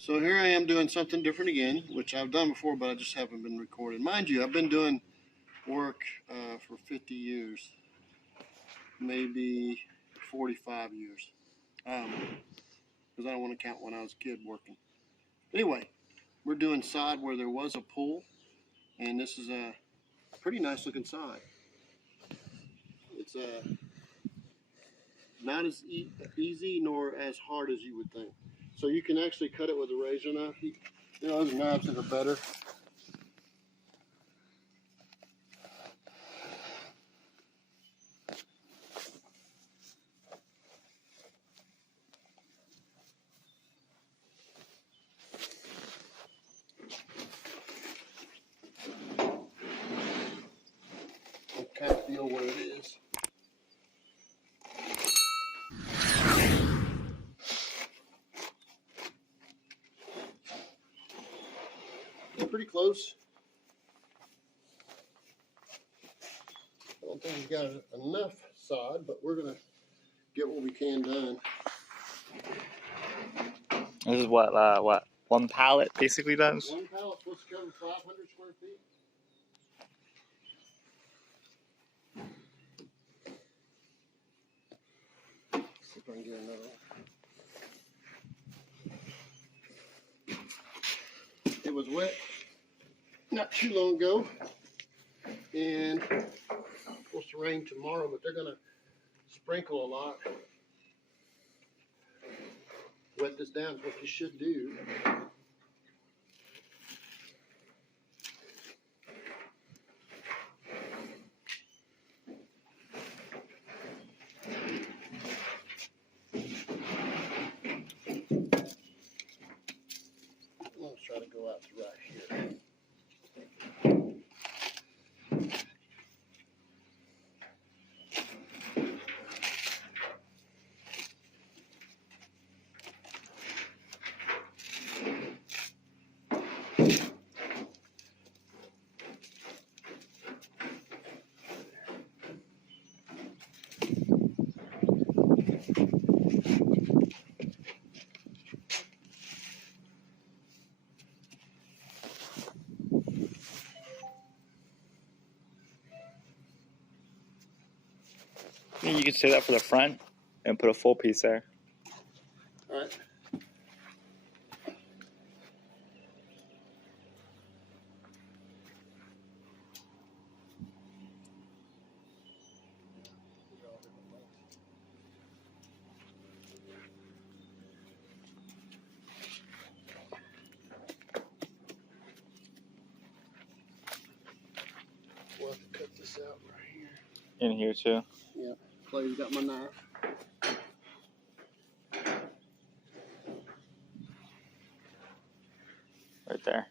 So here I am doing something different again, which I've done before, but I just haven't been recorded. Mind you, I've been doing work for 50 years, maybe 45 years, because I don't want to count when I was a kid working. Anyway, we're doing sod where there was a pool, and this is a pretty nice looking sod. It's not as easy nor as hard as you would think. So you can actually cut it with a razor knife. You know, those knives that are better. I kind of feel where it is. Pretty close. I don't think we've got enough sod, but we're going to get what we can done. This is what one pallet basically does? One pallet supposed to cover 500 square feet. See if I can get another one. It was wet not too long ago, and it's supposed to rain tomorrow, but they're going to sprinkle a lot. Wet this down is what you should do. Let's try to go out to right here. Yeah, you can say that for the front and put a full piece there. All right. We'll have to cut this out right here. In here too. Yeah, Clay's got my knife. Right there.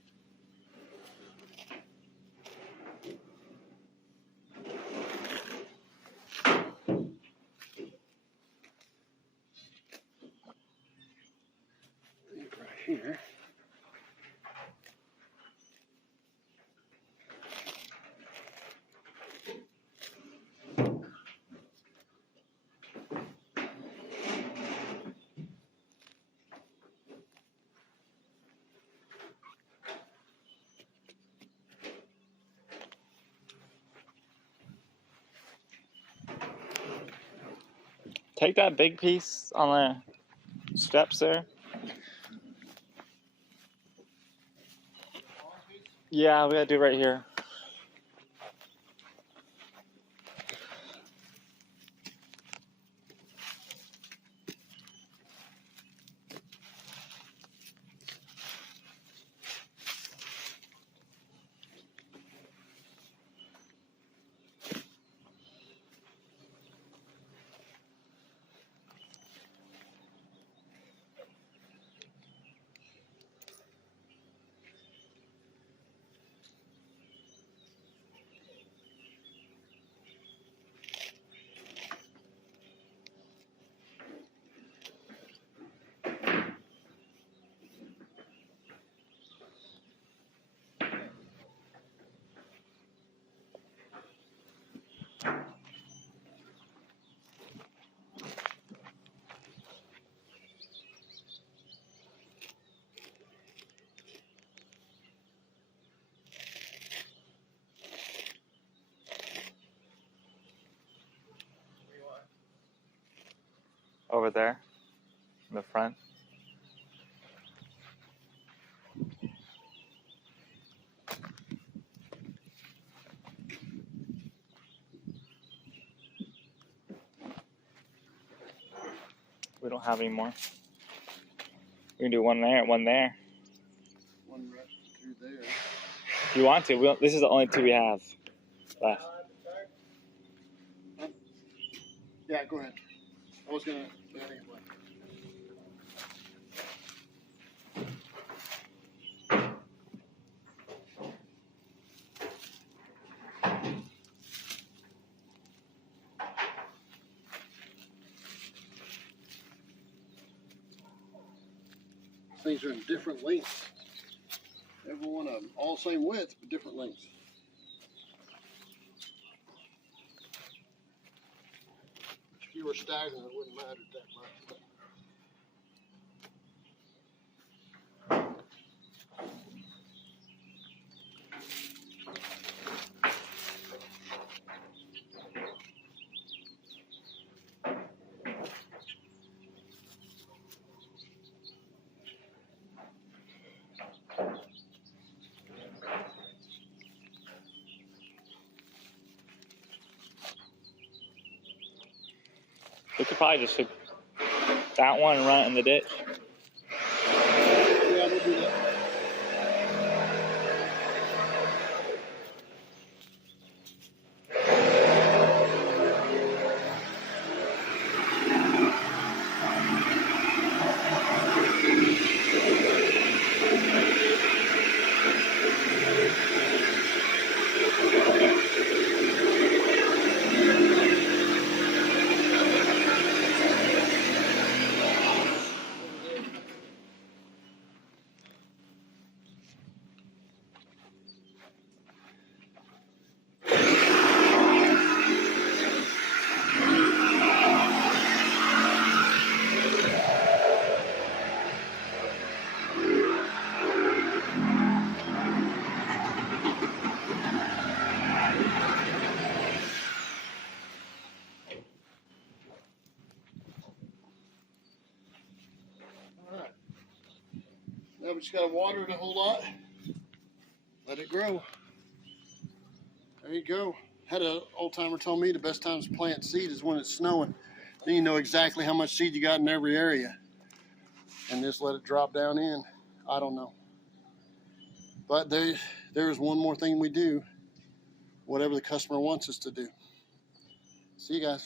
Right here. Take that big piece on the steps there. Yeah, we gotta do it right here. there in the front. We don't have any more. We can do one there, one there. One right through there. If you want to. This is the only two we have left. Yeah, go ahead. I was gonna do it anyway. Things are in different lengths. Every one of them, all same width, but different lengths. If you were staggering, it wouldn't matter that much. We could probably just hook that one and run it in the ditch. Yeah, we'll do that. Now we just gotta water it a whole lot. Let it grow. There you go. Had an old timer tell me the best time to plant seed is when it's snowing. Then you know exactly how much seed you got in every area. And just let it drop down in. I don't know. But there's one more thing we do. Whatever the customer wants us to do. See you guys.